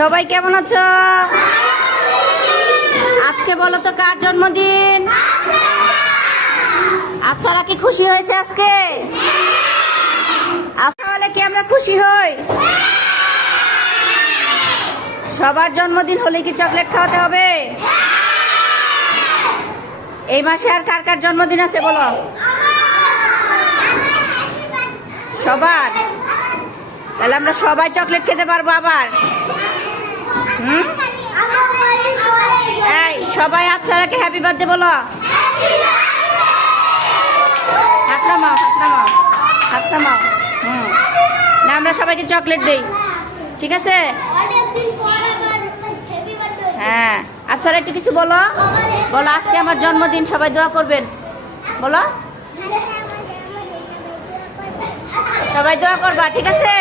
সবাই কেমন আছো? আজকে বলো তো কার জন্মদিন? আপনারা কি খুশি হয়েছে আজকে? আপনারা কি আমরা খুশি হই? সবার জন্মদিন হলে কি চকলেট খাওয়াতে হবে? এই মাসে আর কার কার জন্মদিন আছে বলো? সবার। তাহলে আমরা সবাই চকলেট খেতে পারবো আবার। এই সবাই আপনারাকে হ্যাপি বার্থডে বলো। হাত নামাও, হাত নামাও, হাত নামাও। না আমরা সবাইকে চকলেট দেই, ঠিক আছে? হ্যাঁ, আপনারা একটু কিছু বলো। বলো আজকে আমার জন্মদিন, সবাই দোয়া করবেন। বলো সবাই দোয়া করবা, ঠিক আছে?